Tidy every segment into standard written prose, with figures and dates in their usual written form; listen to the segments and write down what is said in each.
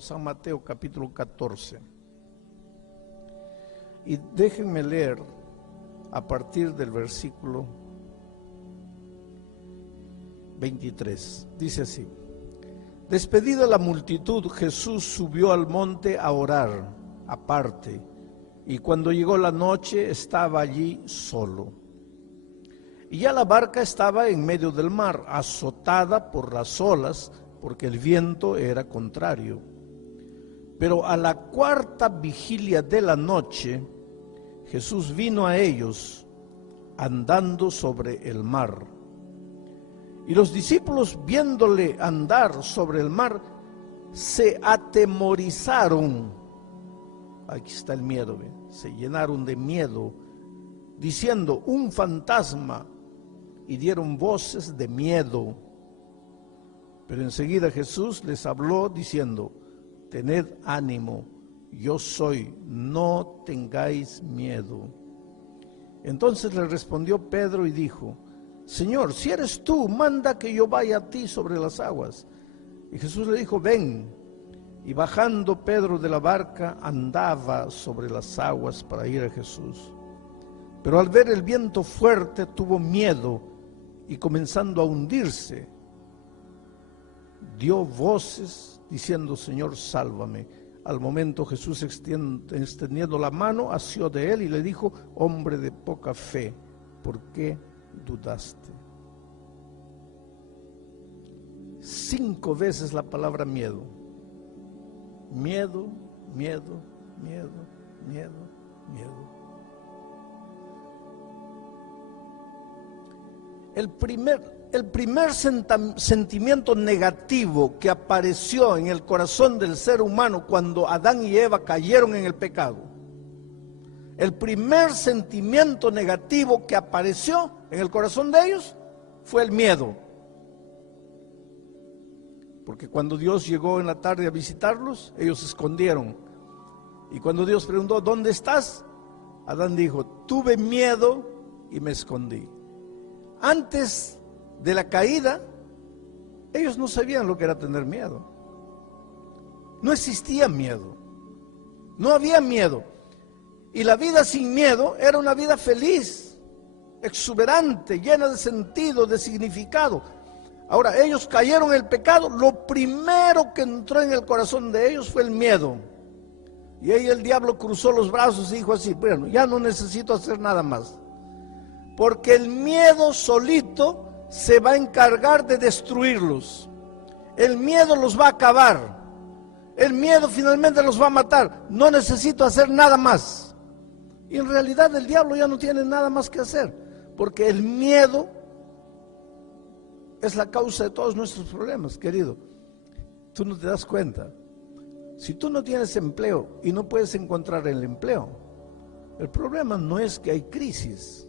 San Mateo capítulo 14. Y déjenme leer a partir del versículo 23. Dice así: despedida la multitud, Jesús subió al monte a orar aparte, y cuando llegó la noche estaba allí solo. Y ya la barca estaba en medio del mar, azotada por las olas, porque el viento era contrario. Pero a la cuarta vigilia de la noche, Jesús vino a ellos andando sobre el mar. Y los discípulos, viéndole andar sobre el mar, se atemorizaron. Aquí está el miedo, ¿ve? Se llenaron de miedo, diciendo: un fantasma, y dieron voces de miedo. Pero enseguida Jesús les habló diciendo: tened ánimo, yo soy, no tengáis miedo. Entonces le respondió Pedro y dijo: Señor, si eres tú, manda que yo vaya a ti sobre las aguas. Y Jesús le dijo: ven. Y bajando Pedro de la barca, andaba sobre las aguas para ir a Jesús. Pero al ver el viento fuerte, tuvo miedo, y comenzando a hundirse, dio voces diciendo: Señor, sálvame. Al momento Jesús, extendiendo la mano, asió de él y le dijo: hombre de poca fe, ¿por qué dudaste? 5 veces la palabra miedo. Miedo, miedo, miedo, miedo, miedo. El primer sentimiento negativo que apareció en el corazón del ser humano cuando Adán y Eva cayeron en el pecado, el primer sentimiento negativo que apareció en el corazón de ellos fue el miedo. Porque cuando Dios llegó en la tarde a visitarlos, ellos se escondieron. Y cuando Dios preguntó: ¿dónde estás? Adán dijo: tuve miedo y me escondí. Antes de la caída, ellos no sabían lo que era tener miedo. No existía miedo. No había miedo. Y la vida sin miedo era una vida feliz, exuberante, llena de sentido, de significado. Ahora, ellos cayeron en el pecado. Lo primero que entró en el corazón de ellos fue el miedo. Y ahí el diablo cruzó los brazos y dijo así: bueno, ya no necesito hacer nada más. Porque el miedo solito se va a encargar de destruirlos. El miedo los va a acabar. El miedo finalmente los va a matar. No necesito hacer nada más. Y en realidad el diablo ya no tiene nada más que hacer. Porque el miedo es la causa de todos nuestros problemas, querido. Tú no te das cuenta. Si tú no tienes empleo y no puedes encontrar el empleo, el problema no es que hay crisis.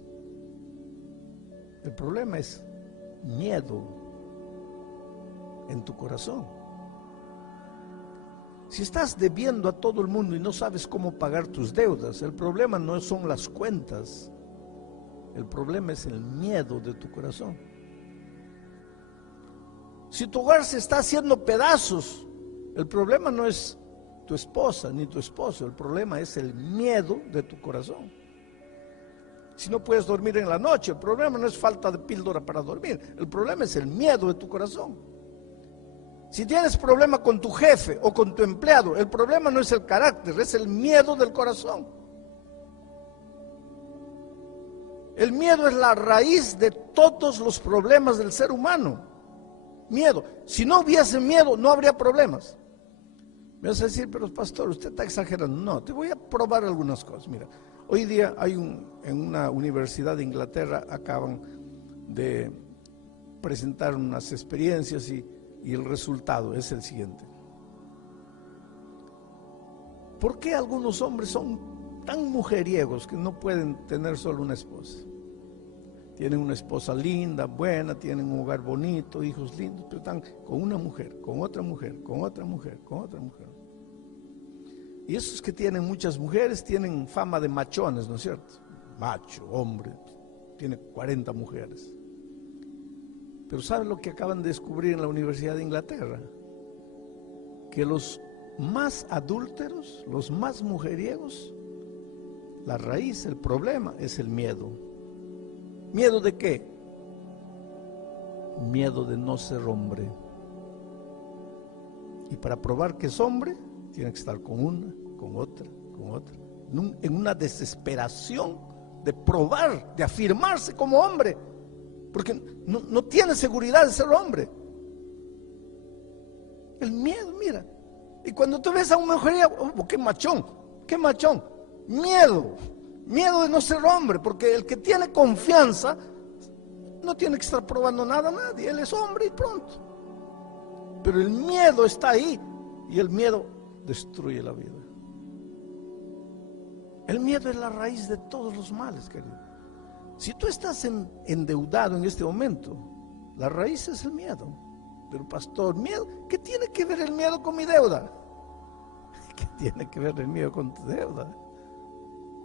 El problema es miedo en tu corazón. Si estás debiendo a todo el mundo y no sabes cómo pagar tus deudas, el problema no son las cuentas. El problema es el miedo de tu corazón. Si tu hogar se está haciendo pedazos, el problema no es tu esposa ni tu esposo, el problema es el miedo de tu corazón. Si no puedes dormir en la noche, el problema no es falta de píldora para dormir, el problema es el miedo de tu corazón. Si tienes problema con tu jefe o con tu empleado, el problema no es el carácter, es el miedo del corazón. El miedo es la raíz de todos los problemas del ser humano. Miedo. Si no hubiese miedo, no habría problemas. Me vas a decir: pero pastor, usted está exagerando. No, te voy a probar algunas cosas. Mira, hoy día hay en una universidad de Inglaterra, acaban de presentar unas experiencias y el resultado es el siguiente. ¿Por qué algunos hombres son tan mujeriegos que no pueden tener solo una esposa? Tienen una esposa linda, buena, tienen un hogar bonito, hijos lindos, pero están con una mujer, con otra mujer, con otra mujer, con otra mujer. Y esos que tienen muchas mujeres tienen fama de machones, ¿no es cierto? Macho, hombre, tiene 40 mujeres. Pero ¿saben lo que acaban de descubrir en la Universidad de Inglaterra? Que los más adúlteros, los más mujeriegos, la raíz, el problema es el miedo. ¿Miedo de qué? Miedo de no ser hombre. Y para probar que es hombre, tiene que estar con una, con otra, en una desesperación de probar, de afirmarse como hombre, porque no tiene seguridad de ser hombre. El miedo, mira. Y cuando tú ves a una mujer, oh, qué machón, miedo de no ser hombre, porque el que tiene confianza no tiene que estar probando nada a nadie, él es hombre y pronto. Pero el miedo está ahí, y el miedo destruye la vida. El miedo es la raíz de todos los males, querido. Si tú estás endeudado en este momento, la raíz es el miedo. Pero pastor, ¿miedo? ¿Qué tiene que ver el miedo con mi deuda? ¿Qué tiene que ver el miedo con tu deuda?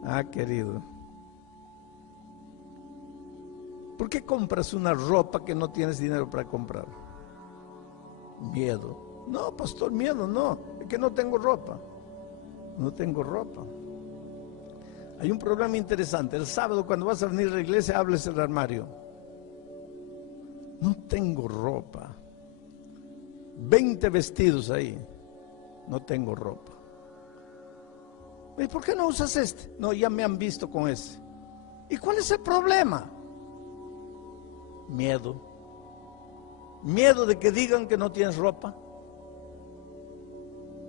Ah, querido. ¿Por qué compras una ropa que no tienes dinero para comprar? Miedo. No, pastor, miedo no. Es que no tengo ropa. No tengo ropa. Hay un programa interesante. El sábado cuando vas a venir a la iglesia, hables del armario. No tengo ropa. 20 vestidos ahí. No tengo ropa. ¿Y por qué no usas este? No, ya me han visto con ese. ¿Y cuál es el problema? Miedo. Miedo de que digan que no tienes ropa.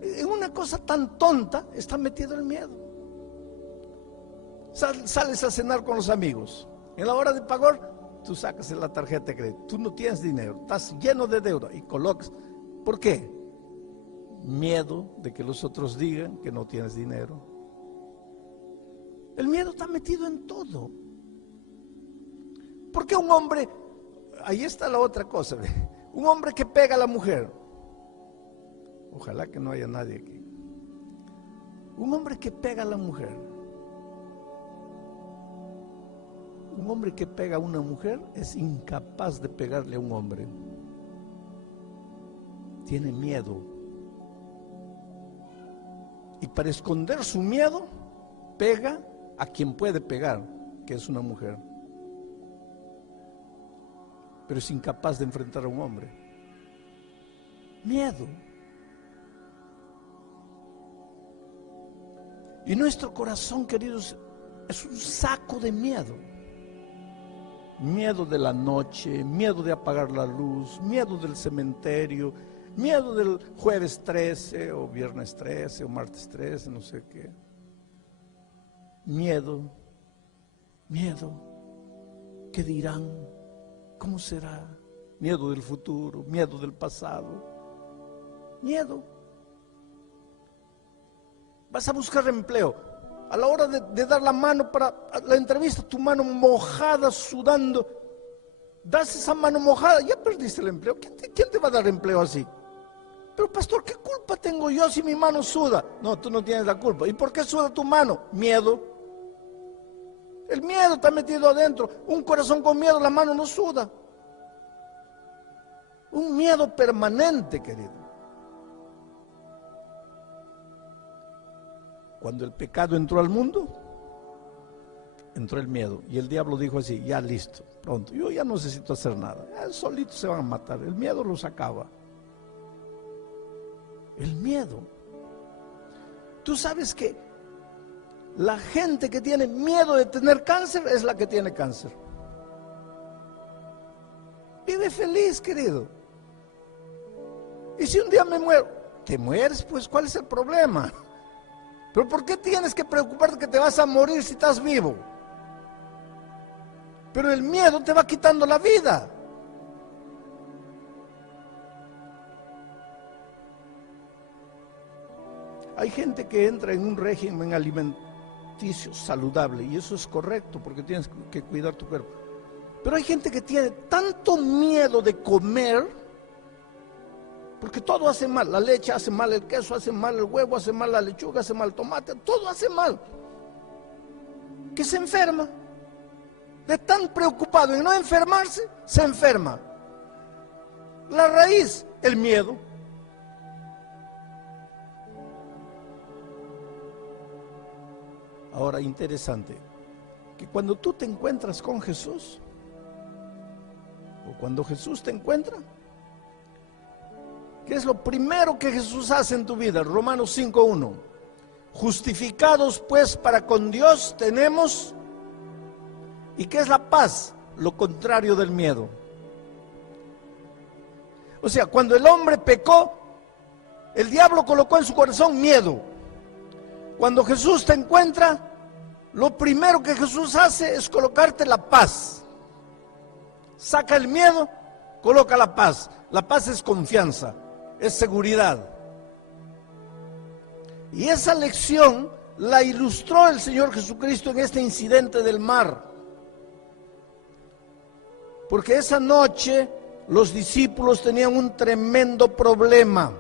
En una cosa tan tonta está metido el miedo. Sales a cenar con los amigos. En la hora de pagar, tú sacas la tarjeta de crédito. Tú no tienes dinero, estás lleno de deuda y colocas. ¿Por qué? Miedo de que los otros digan que no tienes dinero. El miedo está metido en todo. ¿Por qué un hombre? Ahí está la otra cosa. Un hombre que pega a la mujer. Ojalá que no haya nadie aquí. Un hombre que pega a la mujer. Un hombre que pega a una mujer es incapaz de pegarle a un hombre. Tiene miedo. Y para esconder su miedo, pega a quien puede pegar, que es una mujer. Pero es incapaz de enfrentar a un hombre. Miedo. Y nuestro corazón, queridos, es un saco de miedo. Miedo de la noche, miedo de apagar la luz, miedo del cementerio, miedo del jueves 13 o viernes 13 o martes 13, no sé qué. Miedo. ¿Qué dirán? ¿Cómo será? Miedo del futuro, miedo del pasado. Miedo. Vas a buscar empleo. A la hora de dar la mano para la entrevista, tu mano mojada, sudando, das esa mano mojada, ya perdiste el empleo. ¿Quién te va a dar empleo así? Pero pastor, ¿qué culpa tengo yo si mi mano suda? No, tú no tienes la culpa. ¿Y por qué suda tu mano? Miedo. El miedo está metido adentro. Un corazón con miedo, la mano no suda. Un miedo permanente, querido. Cuando el pecado entró al mundo, entró el miedo. Y el diablo dijo así, ya listo, pronto. Yo ya no necesito hacer nada. Solitos se van a matar. El miedo los acaba. El miedo. Tú sabes que la gente que tiene miedo de tener cáncer es la que tiene cáncer. Vive feliz, querido. Y si un día me muero, ¿te mueres? Pues, ¿cuál es el problema? Pero ¿por qué tienes que preocuparte que te vas a morir si estás vivo? Pero el miedo te va quitando la vida. Hay gente que entra en un régimen alimenticio saludable y eso es correcto porque tienes que cuidar tu cuerpo. Pero hay gente que tiene tanto miedo de comer porque todo hace mal, la leche hace mal, el queso hace mal, el huevo hace mal, la lechuga hace mal, el tomate, todo hace mal, que se enferma. De tan preocupado en no enfermarse, se enferma. La raíz, el miedo. Ahora, interesante, que cuando tú te encuentras con Jesús, o cuando Jesús te encuentra, ¿qué es lo primero que Jesús hace en tu vida? Romanos 5:1. Justificados pues para con Dios tenemos, ¿y qué es la paz? Lo contrario del miedo. O sea, cuando el hombre pecó, el diablo colocó en su corazón miedo. Cuando Jesús te encuentra, lo primero que Jesús hace es colocarte la paz. Saca el miedo, coloca la paz. La paz es confianza, es seguridad. Y esa lección la ilustró el Señor Jesucristo en este incidente del mar. Porque esa noche los discípulos tenían un tremendo problema.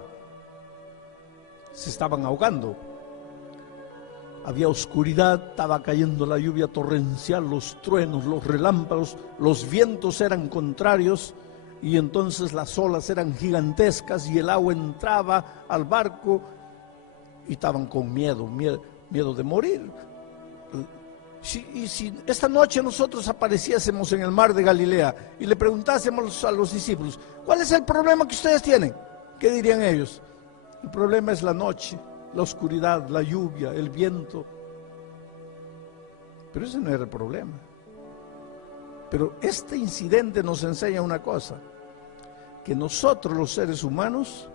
Se estaban ahogando. Había oscuridad, estaba cayendo la lluvia torrencial, los truenos, los relámpagos, los vientos eran contrarios y entonces las olas eran gigantescas y el agua entraba al barco y estaban con miedo de morir. Y si esta noche nosotros apareciésemos en el mar de Galilea y le preguntásemos a los discípulos, ¿cuál es el problema que ustedes tienen? ¿Qué dirían ellos? El problema es la noche, la oscuridad, la lluvia, el viento. Pero ese no era el problema. Pero este incidente nos enseña una cosa, que nosotros los seres humanos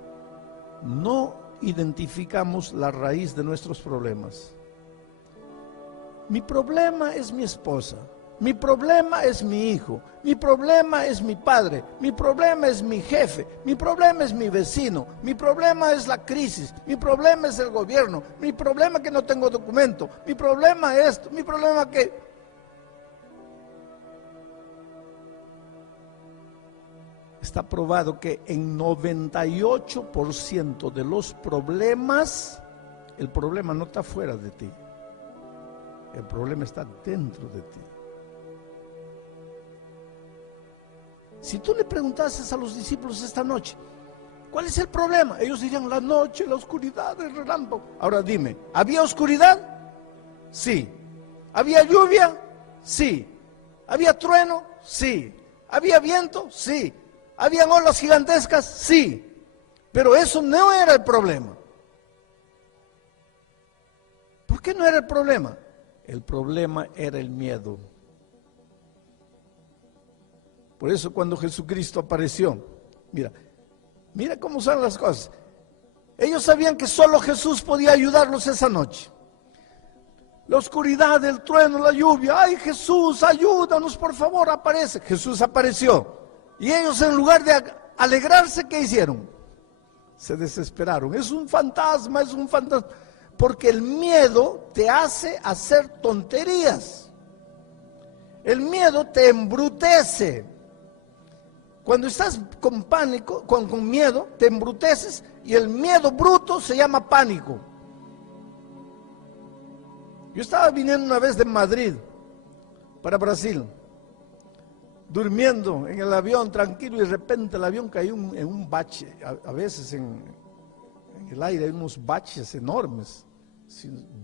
no identificamos la raíz de nuestros problemas. Mi problema es mi esposa, mi problema es mi hijo, mi problema es mi padre, mi problema es mi jefe, mi problema es mi vecino, mi problema es la crisis, mi problema es el gobierno, mi problema es que no tengo documento, mi problema es esto, mi problema que... Está probado que en 98% de los problemas, el problema no está fuera de ti. El problema está dentro de ti. Si tú le preguntases a los discípulos esta noche, ¿cuál es el problema? Ellos dirían, la noche, la oscuridad, el relámpago. Ahora dime, ¿había oscuridad? Sí. ¿Había lluvia? Sí. ¿Había trueno? Sí. ¿Había viento? Sí. ¿Habían olas gigantescas? Sí. Pero eso no era el problema. ¿Por qué no era el problema? El problema era el miedo. Por eso cuando Jesucristo apareció, mira cómo son las cosas. Ellos sabían que solo Jesús podía ayudarlos esa noche. La oscuridad, el trueno, la lluvia. ¡Ay, Jesús, ayúdanos, por favor, aparece! Jesús apareció. Y ellos, en lugar de alegrarse, ¿qué hicieron? Se desesperaron. Es un fantasma, es un fantasma. Porque el miedo te hace hacer tonterías. El miedo te embrutece. Cuando estás con pánico, con miedo, te embruteces y el miedo bruto se llama pánico. Yo estaba viniendo una vez de Madrid para Brasil, durmiendo en el avión tranquilo y de repente el avión cayó en un bache. A veces en el aire hay unos baches enormes,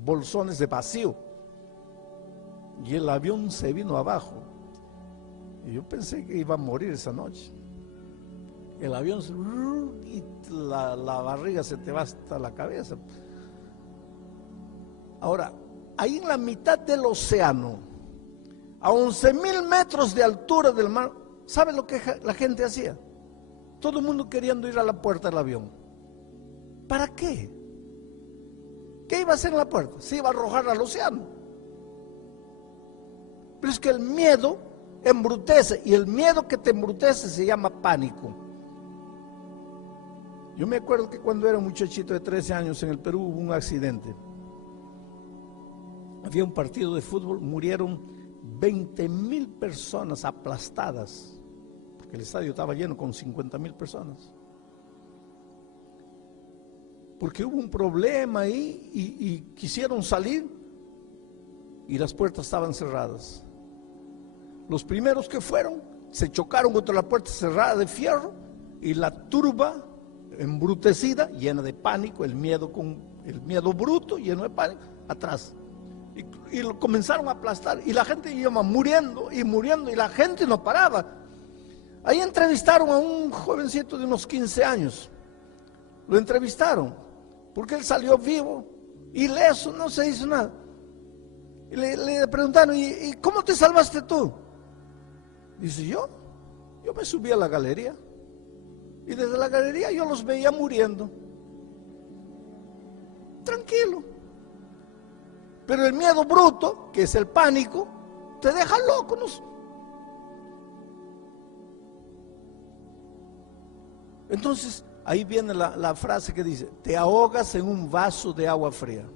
bolsones de vacío, y el avión se vino abajo y yo pensé que iba a morir esa noche. El avión y la barriga se te va hasta la cabeza. Ahora, ahí en la mitad del océano, a 11,000 metros de altura del mar, ¿sabe lo que la gente hacía? Todo el mundo queriendo ir a la puerta del avión. ¿Para qué? ¿Qué iba a hacer en la puerta? Se iba a arrojar al océano. Pero es que el miedo embrutece, y el miedo que te embrutece se llama pánico. Yo me acuerdo que cuando era un muchachito de 13 años en el Perú hubo un accidente. Había un partido de fútbol, murieron 20,000 personas aplastadas, porque el estadio estaba lleno con 50,000 personas. Porque hubo un problema ahí y quisieron salir y las puertas estaban cerradas. Los primeros que fueron se chocaron contra la puerta cerrada de fierro y la turba embrutecida, llena de pánico, el miedo bruto, lleno de pánico, atrás. y lo comenzaron a aplastar, y la gente iba muriendo, y la gente no paraba. Ahí entrevistaron a un jovencito de unos 15 años, lo entrevistaron, porque él salió vivo, ileso, no se hizo nada. Y le preguntaron, ¿y cómo te salvaste tú? Dice, yo me subí a la galería, y desde la galería yo los veía muriendo, tranquilo. Pero el miedo bruto, que es el pánico, te deja loco, ¿no? Entonces, ahí viene la frase que dice, te ahogas en un vaso de agua fría.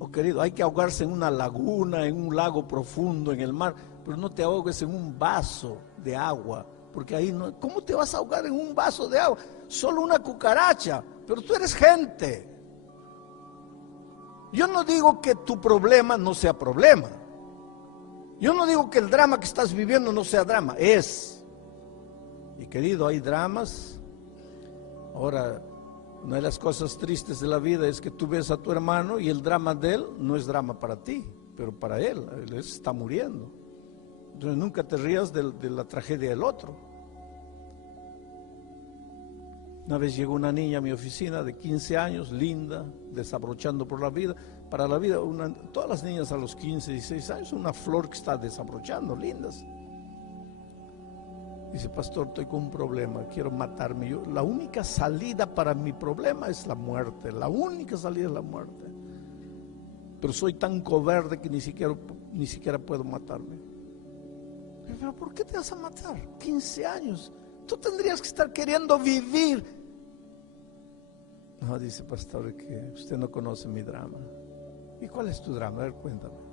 Oh, querido, hay que ahogarse en una laguna, en un lago profundo, en el mar, pero no te ahogues en un vaso de agua, porque ahí no. ¿Cómo te vas a ahogar en un vaso de agua? Solo una cucaracha, pero tú eres gente. Yo no digo que tu problema no sea problema. Yo no digo que el drama que estás viviendo no sea drama, es. Y querido, hay dramas. Ahora, una de las cosas tristes de la vida es que tú ves a tu hermano y el drama de él no es drama para ti, pero para él está muriendo. Entonces nunca te rías de la tragedia del otro. Una vez llegó una niña a mi oficina de 15 años, linda, desabrochando por la vida. Para la vida, todas las niñas a los 15, 16 años, una flor que está desabrochando, lindas. Dice, pastor, estoy con un problema, quiero matarme. La única salida para mi problema es la muerte, la única salida es la muerte. Pero soy tan cobarde que ni siquiera puedo matarme. Pero ¿por qué te vas a matar? 15 años, tú tendrías que estar queriendo vivir. No, dice, pastor, que usted no conoce mi drama. ¿Y cuál es tu drama? A ver, cuéntame.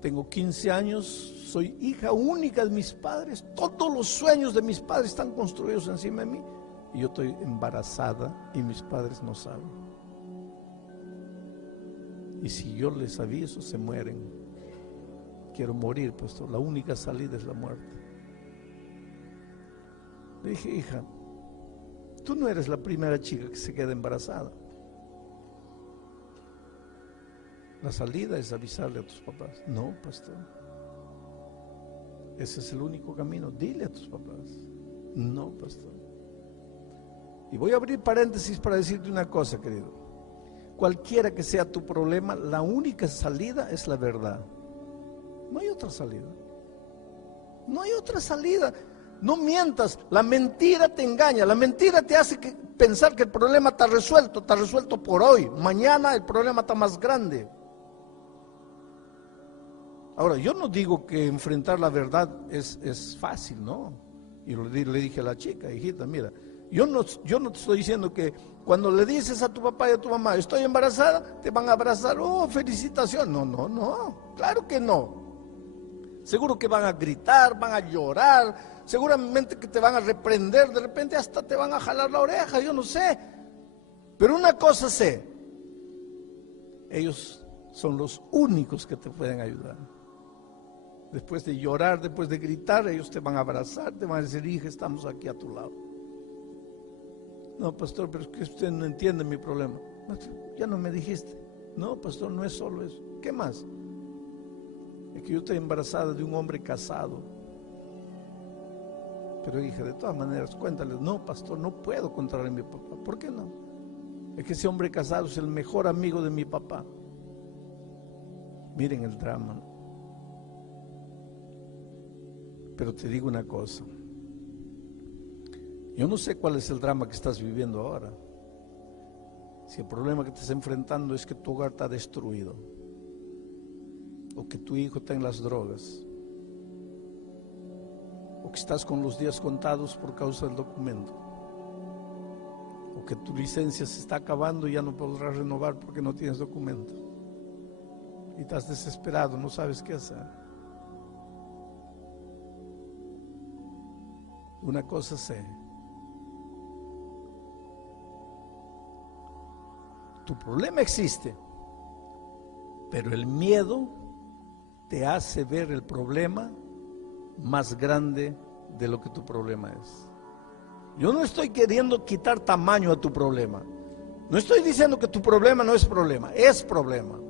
Tengo 15 años, soy hija única de mis padres, todos los sueños de mis padres están construidos encima de mí, y yo estoy embarazada y mis padres no saben. Y si yo les aviso, se mueren. Quiero morir, pastor, la única salida es la muerte. Le dije, hija, tú no eres la primera chica que se queda embarazada. La salida es avisarle a tus papás. No, pastor, ese es el único camino. Dile a tus papás. No, pastor. Y voy a abrir paréntesis para decirte una cosa, querido. Cualquiera que sea tu problema, la única salida es la verdad. No hay otra salida. No hay otra salida. No mientas, la mentira te engaña, la mentira te hace pensar que el problema está resuelto por hoy. Mañana el problema está más grande. Ahora, yo no digo que enfrentar la verdad es fácil, ¿no? Y le dije a la chica, hijita, mira, yo no te estoy diciendo que cuando le dices a tu papá y a tu mamá, estoy embarazada, te van a abrazar, oh, felicitación. No, claro que no. Seguro que van a gritar, van a llorar, seguramente que te van a reprender, de repente hasta te van a jalar la oreja, yo no sé. Pero una cosa sé, ellos son los únicos que te pueden ayudar. Después de llorar, después de gritar, ellos te van a abrazar, te van a decir, hija, estamos aquí a tu lado. No, pastor, pero es que usted no entiende mi problema. Ya no me dijiste. No, pastor, no es solo eso. ¿Qué más? Es que yo estoy embarazada de un hombre casado. Pero hija, de todas maneras, cuéntale. No, pastor, no puedo contarle a mi papá. ¿Por qué no? Es que ese hombre casado es el mejor amigo de mi papá. Miren el drama, ¿no? Pero te digo una cosa, yo no sé cuál es el drama que estás viviendo ahora. Si el problema que te estás enfrentando es que tu hogar está destruido, o que tu hijo está en las drogas, o que estás con los días contados por causa del documento, o que tu licencia se está acabando y ya no podrás renovar porque no tienes documento, y estás desesperado, no sabes qué hacer. Una cosa sé, tu problema existe, pero el miedo te hace ver el problema más grande de lo que tu problema es. Yo no estoy queriendo quitar tamaño a tu problema, no estoy diciendo que tu problema no es problema, es problema,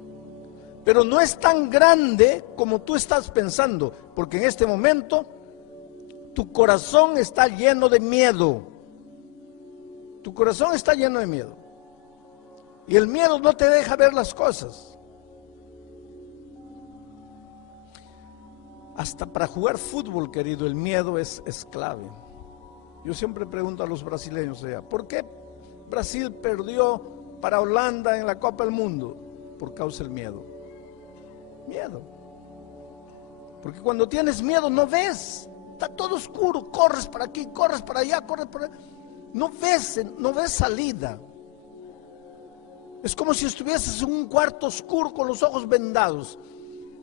pero no es tan grande como tú estás pensando, porque en este momento tu corazón está lleno de miedo. Tu corazón está lleno de miedo. Y el miedo no te deja ver las cosas. Hasta para jugar fútbol, querido, el miedo es clave. Yo siempre pregunto a los brasileños, ¿por qué Brasil perdió para Holanda en la Copa del Mundo? Por causa del miedo. Miedo. Porque cuando tienes miedo no ves, está todo oscuro, corres para aquí, corres para allá, corres para allá. No ves salida. Es como si estuvieses en un cuarto oscuro con los ojos vendados.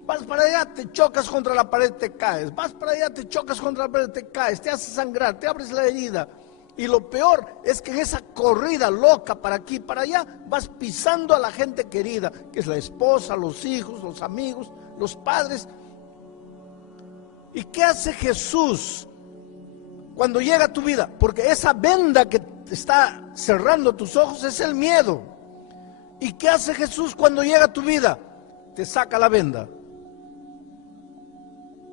Vas para allá, te chocas contra la pared, te caes. Vas para allá, te chocas contra la pared, te caes. Te haces sangrar, te abres la herida. Y lo peor es que en esa corrida loca para aquí, para allá, vas pisando a la gente querida, que es la esposa, los hijos, los amigos, los padres. ¿Y qué hace Jesús cuando llega a tu vida? Porque esa venda que está cerrando tus ojos es el miedo. ¿Y qué hace Jesús cuando llega a tu vida? Te saca la venda.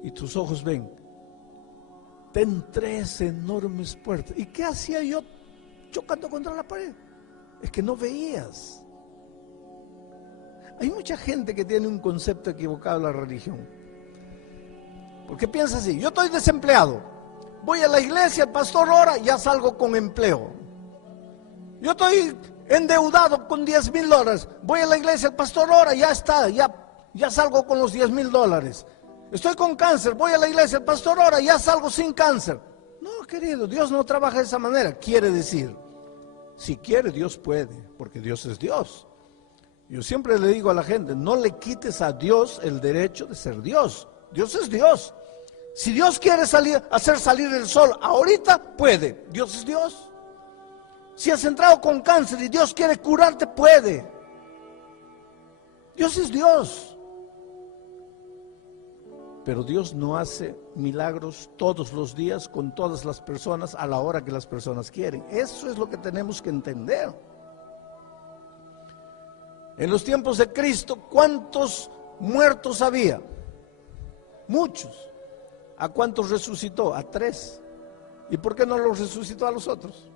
Y tus ojos ven. Ten 3 enormes puertas. ¿Y qué hacía yo chocando contra la pared? Es que no veías. Hay mucha gente que tiene un concepto equivocado de la religión. Porque piensa así: yo estoy desempleado, voy a la iglesia, el pastor ora, ya salgo con empleo. Yo estoy endeudado con $10,000, voy a la iglesia, el pastor ora, ya está, ya salgo con los $10,000. Estoy con cáncer, voy a la iglesia, el pastor ora, ya salgo sin cáncer. No, querido, Dios no trabaja de esa manera. Quiere decir, si quiere, Dios puede, porque Dios es Dios. Yo siempre le digo a la gente, no le quites a Dios el derecho de ser Dios. Dios es Dios. Si Dios quiere hacer salir el sol ahorita, puede. Dios es Dios. Si has entrado con cáncer y Dios quiere curarte, puede. Dios es Dios. Pero Dios no hace milagros todos los días con todas las personas a la hora que las personas quieren. Eso es lo que tenemos que entender. En los tiempos de Cristo, ¿cuántos muertos había? Muchos. ¿A cuántos resucitó? A 3. ¿Y por qué no los resucitó a los otros?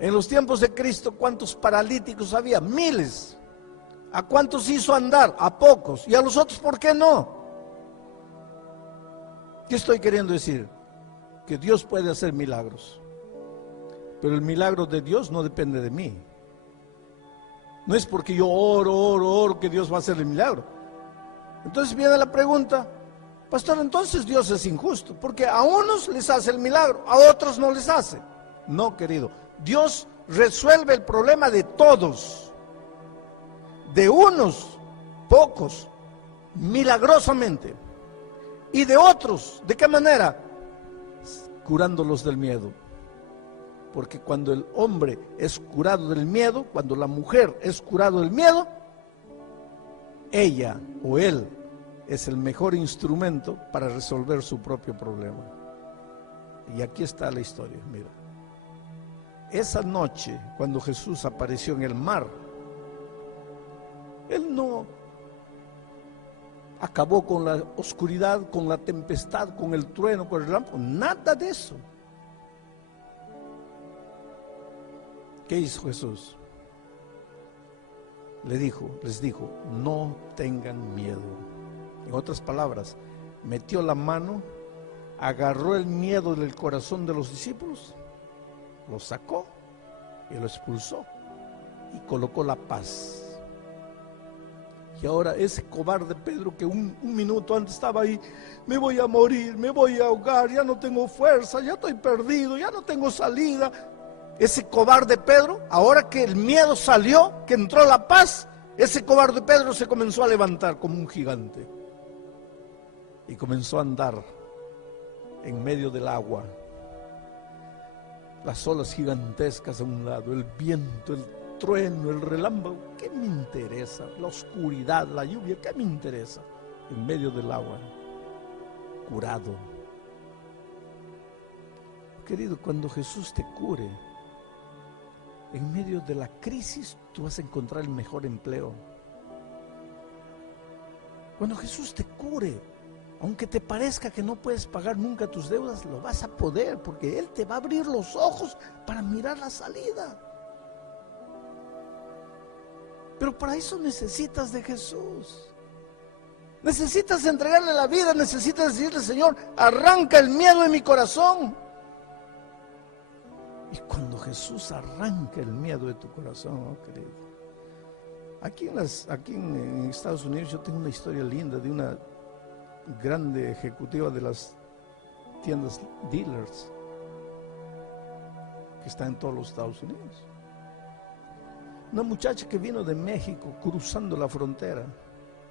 En los tiempos de Cristo, ¿cuántos paralíticos había? Miles. ¿A cuántos hizo andar? A pocos. ¿Y a los otros por qué no? ¿Qué estoy queriendo decir? Que Dios puede hacer milagros, pero el milagro de Dios no depende de mí. No es porque yo oro que Dios va a hacer el milagro. Entonces viene la pregunta: pastor, entonces Dios es injusto, porque a unos les hace el milagro, a otros no les hace. No, querido, Dios resuelve el problema de todos. De unos, pocos, milagrosamente. Y de otros, ¿de qué manera? Curándolos del miedo. Porque cuando el hombre es curado del miedo, cuando la mujer es curado del miedo, ella o él es el mejor instrumento para resolver su propio problema. Y aquí está la historia, mira. Esa noche, cuando Jesús apareció en el mar, Él no acabó con la oscuridad, con la tempestad, con el trueno, con el relámpago, nada de eso. ¿Qué hizo Jesús? Les dijo, no tengan miedo. En otras palabras, metió la mano, agarró el miedo del corazón de los discípulos, lo sacó y lo expulsó y colocó la paz. Y ahora ese cobarde Pedro que un minuto antes estaba ahí: me voy a morir, me voy a ahogar, ya no tengo fuerza, ya estoy perdido, ya no tengo salida. Ese cobarde Pedro, ahora que el miedo salió, que entró la paz, ese cobarde Pedro se comenzó a levantar como un gigante y comenzó a andar en medio del agua. Las olas gigantescas a un lado, el viento, el trueno, el relámpago, ¿qué me interesa? La oscuridad, la lluvia, ¿qué me interesa? En medio del agua, curado. Querido, cuando Jesús te cure, en medio de la crisis, tú vas a encontrar el mejor empleo. Cuando Jesús te cure, aunque te parezca que no puedes pagar nunca tus deudas, lo vas a poder, porque Él te va a abrir los ojos para mirar la salida. Pero para eso necesitas de Jesús. Necesitas entregarle la vida, necesitas decirle: Señor, arranca el miedo de mi corazón. Y cuando Jesús arranca el miedo de tu corazón, oh querido. Aquí en Estados Unidos yo tengo una historia linda de una grande ejecutiva de las tiendas dealers que está en todos los Estados Unidos. Una muchacha que vino de México cruzando la frontera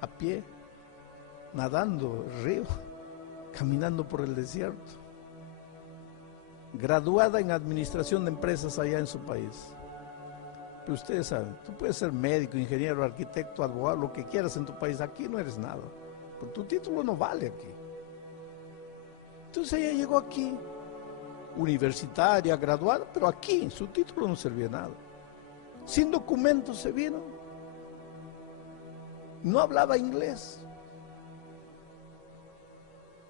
a pie, nadando el río, caminando por el desierto, graduada en administración de empresas allá en su país. Pero ustedes saben, tú puedes ser médico, ingeniero, arquitecto, abogado, lo que quieras en tu país. Aquí no eres nada, porque tu título no vale aquí. Entonces ella llegó aquí, universitaria, graduada, pero aquí su título no servía de nada. Sin documentos se vino, no hablaba inglés.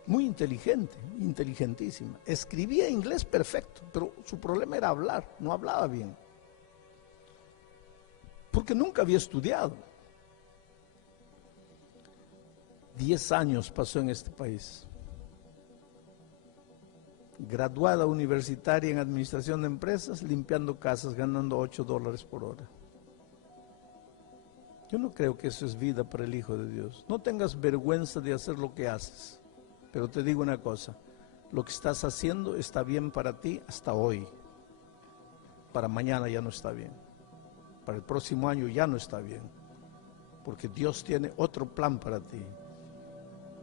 Muy inteligente, inteligentísima. Escribía inglés perfecto, pero su problema era hablar, no hablaba bien. Porque nunca había estudiado. 10 años pasó en este país. Graduada universitaria en administración de empresas, limpiando casas, ganando $8 por hora. Yo no creo que eso es vida para el Hijo de Dios. No tengas vergüenza de hacer lo que haces. Pero te digo una cosa, lo que estás haciendo está bien para ti hasta hoy. Para mañana ya no está bien. Para el próximo año ya no está bien. Porque Dios tiene otro plan para ti.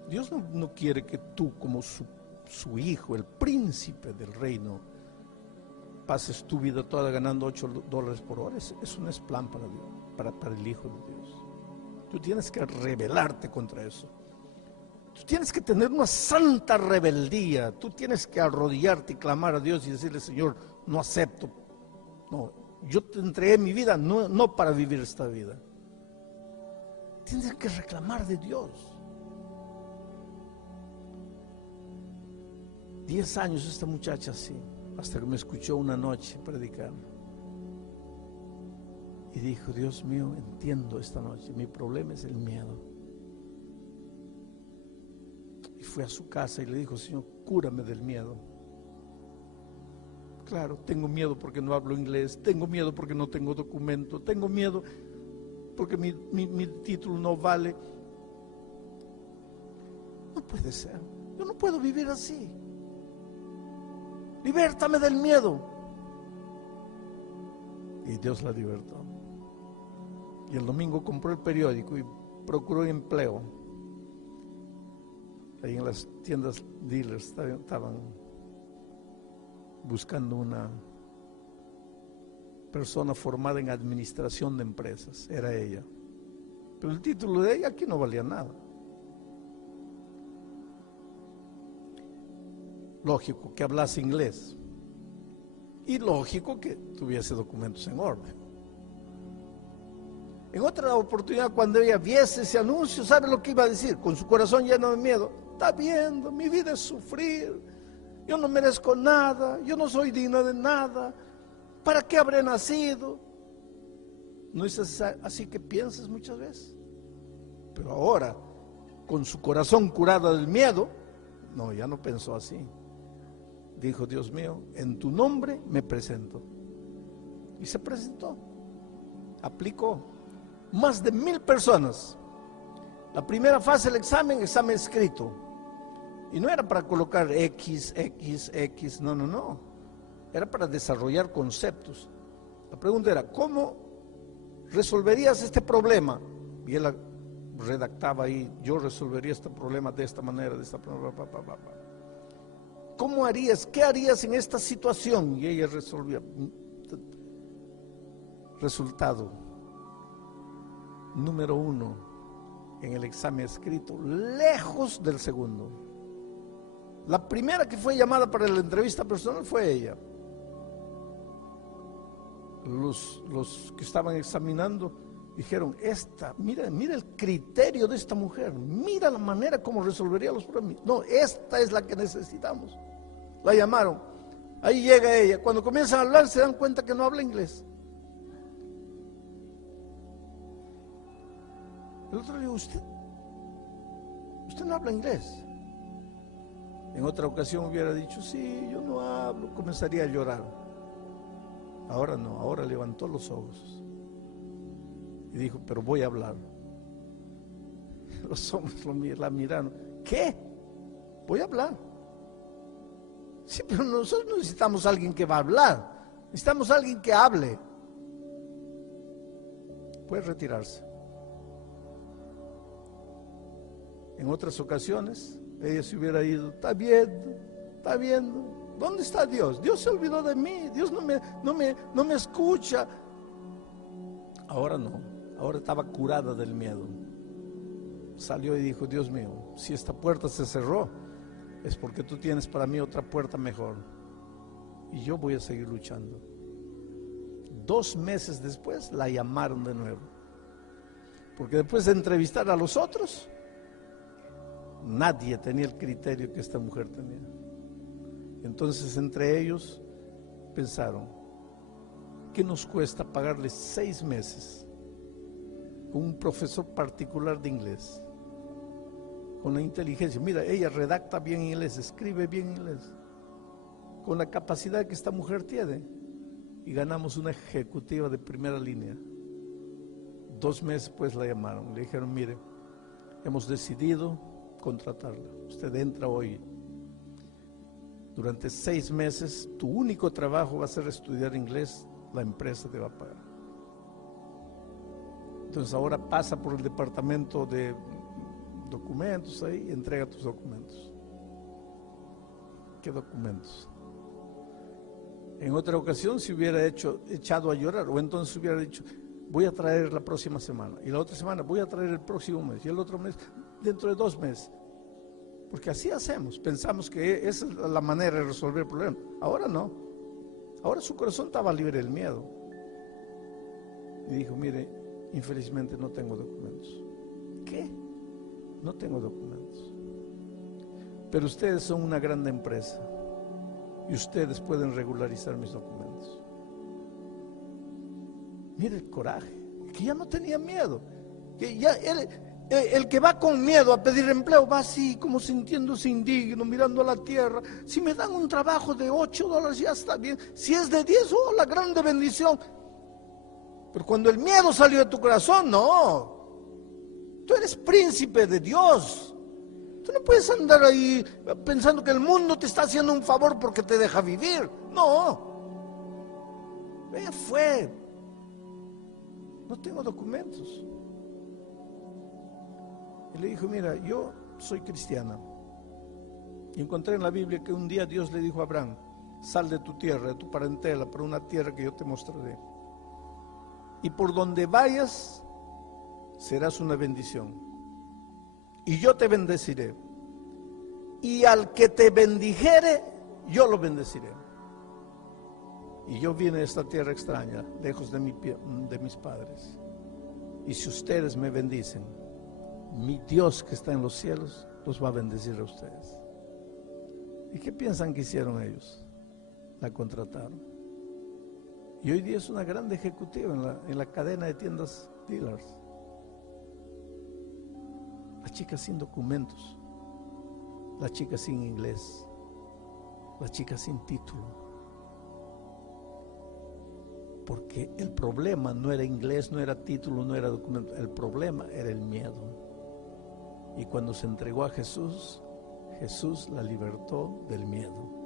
Dios no quiere que tú, como su hijo, el príncipe del reino, pases tu vida toda ganando $8 por hora. Eso no es plan para Dios, para el Hijo de Dios. Tú tienes que rebelarte contra eso. Tú tienes que tener una santa rebeldía. Tú tienes que arrodillarte y clamar a Dios y decirle: Señor, no acepto. No, yo te entregué mi vida no para vivir esta vida. Tienes que reclamar de Dios. 10 años esta muchacha así, hasta que me escuchó una noche predicar. Y dijo: Dios mío, entiendo esta noche, mi problema es el miedo. Y fue a su casa y le dijo: Señor, cúrame del miedo. Claro, tengo miedo porque no hablo inglés, tengo miedo porque no tengo documento, tengo miedo porque mi título no vale. No puede ser, yo no puedo vivir así. Libértame del miedo. Y Dios la libertó. Y el domingo compró el periódico y procuró empleo. Ahí en las tiendas dealers estaban buscando una persona formada en administración de empresas. Era ella. Pero el título de ella aquí no valía nada. Lógico que hablase inglés. Y lógico que tuviese documentos en orden. En otra oportunidad, cuando ella viese ese anuncio, ¿sabe lo que iba a decir? Con su corazón lleno de miedo: está viendo, mi vida es sufrir, yo no merezco nada, yo no soy digna de nada, ¿para qué habré nacido? ¿No es así que piensas muchas veces? Pero ahora, con su corazón curado del miedo, no, ya no pensó así. Dijo: Dios mío, en tu nombre me presento. Y se presentó, aplicó. Más de 1000 personas. La primera fase del examen escrito. Y no era para colocar X, no. Era para desarrollar conceptos. La pregunta era: ¿cómo resolverías este problema? Y él redactaba ahí: yo resolvería este problema de esta manera, de esta manera. ¿Cómo harías? ¿Qué harías en esta situación? Y ella resolvía. Resultado número 1 en el examen escrito, lejos del segundo. La primera que fue llamada para la entrevista personal fue ella. Los que estaban examinando Dijeron, mira el criterio de esta mujer, mira la manera como resolvería los problemas. No, esta es la que necesitamos. La llamaron, ahí llega ella. Cuando comienzan a hablar se dan cuenta que no habla inglés. El otro le dijo, usted no habla inglés. En otra ocasión hubiera dicho, sí, yo no hablo, comenzaría a llorar. Ahora no, ahora levantó los ojos y dijo, pero voy a hablar. Los hombres la miraron, ¿qué? Voy a hablar. Sí, pero nosotros no necesitamos a alguien que va a hablar, necesitamos a alguien que hable. Puede retirarse. En otras ocasiones, ella se hubiera ido, está viendo. ¿Dónde está Dios? Dios se olvidó de mí, Dios no me escucha. Ahora no, ahora estaba curada del miedo. Salió y dijo, Dios mío, si esta puerta se cerró, es porque tú tienes para mí otra puerta mejor. Y yo voy a seguir luchando. 2 meses después la llamaron de nuevo. Porque después de entrevistar a los otros, nadie tenía el criterio que esta mujer tenía. Entonces entre ellos pensaron, ¿qué nos cuesta pagarle 6 meses con un profesor particular de inglés? Con la inteligencia, mira, ella redacta bien inglés, escribe bien inglés, con la capacidad que esta mujer tiene, y ganamos una ejecutiva de primera línea. 2 meses pues la llamaron, le dijeron, mire, hemos decidido contratarla, usted entra hoy. Durante 6 meses, tu único trabajo va a ser estudiar inglés, la empresa te va a pagar. Entonces ahora pasa por el departamento de documentos ahí y entrega tus documentos. ¿Qué documentos? En otra ocasión se hubiera echado a llorar, o entonces hubiera dicho, voy a traer la próxima semana, y la otra semana voy a traer el próximo mes, y el otro mes, dentro de 2 meses. Porque así hacemos, pensamos que esa es la manera de resolver el problema. Ahora no, ahora su corazón estaba libre del miedo. Y dijo, mire, infelizmente no tengo documentos. ¿Qué? No tengo documentos. Pero ustedes son una gran empresa y ustedes pueden regularizar mis documentos. Mire el coraje, que ya no tenía miedo, que ya el que va con miedo a pedir empleo va así, como sintiéndose indigno, mirando a la tierra. Si me dan un trabajo de $8, ya está bien. Si es de 10, oh, la grande bendición. Pero cuando el miedo salió de tu corazón, no. Tú eres príncipe de Dios. Tú no puedes andar ahí pensando que el mundo te está haciendo un favor porque te deja vivir. No. Ella fue. No tengo documentos. Y le dijo, mira, yo soy cristiana. Y encontré en la Biblia que un día Dios le dijo a Abraham, sal de tu tierra, de tu parentela, para una tierra que yo te mostraré. Y por donde vayas, serás una bendición. Y yo te bendeciré. Y al que te bendijere, yo lo bendeciré. Y yo vine a esta tierra extraña, lejos de mis padres. Y si ustedes me bendicen, mi Dios que está en los cielos los va a bendecir a ustedes. ¿Y qué piensan que hicieron ellos? La contrataron. Y hoy día es una gran ejecutiva en la cadena de tiendas dealers. La chica sin documentos, la chica sin inglés, la chica sin título. Porque el problema no era inglés, no era título, no era documento, el problema era el miedo. Y cuando se entregó a Jesús, Jesús la libertó del miedo.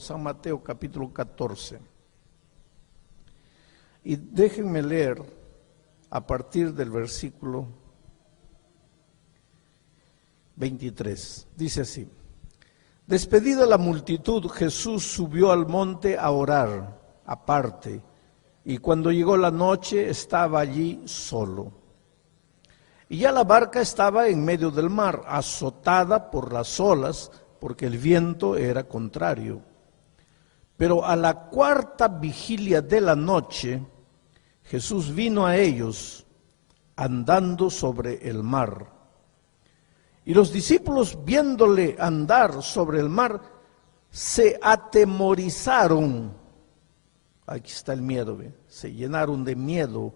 San Mateo capítulo 14. Y déjenme leer a partir del versículo 23. Dice así: despedida la multitud, Jesús subió al monte a orar aparte, y cuando llegó la noche estaba allí solo. Y ya la barca estaba en medio del mar, azotada por las olas, porque el viento era contrario. Pero a la cuarta vigilia de la noche, Jesús vino a ellos andando sobre el mar. Y los discípulos, viéndole andar sobre el mar, se atemorizaron. Aquí está el miedo, ¿ve? Se llenaron de miedo,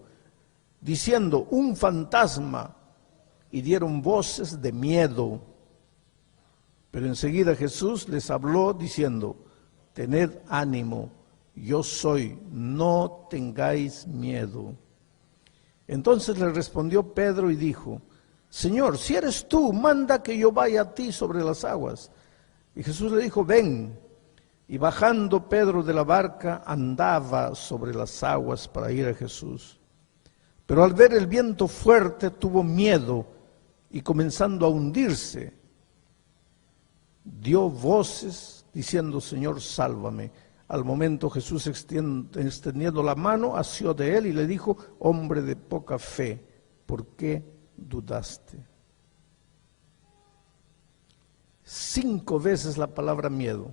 diciendo: un fantasma, y dieron voces de miedo. Pero enseguida Jesús les habló diciendo: tened ánimo, yo soy, no tengáis miedo. Entonces le respondió Pedro y dijo: Señor, si eres tú, manda que yo vaya a ti sobre las aguas. Y Jesús le dijo: ven. Y bajando Pedro de la barca, andaba sobre las aguas para ir a Jesús. Pero al ver el viento fuerte, tuvo miedo, y comenzando a hundirse, dio voces diciendo: Señor, sálvame. Al momento Jesús, extendiendo la mano, asió de él y le dijo: hombre de poca fe, ¿por qué dudaste? 5 veces la palabra miedo.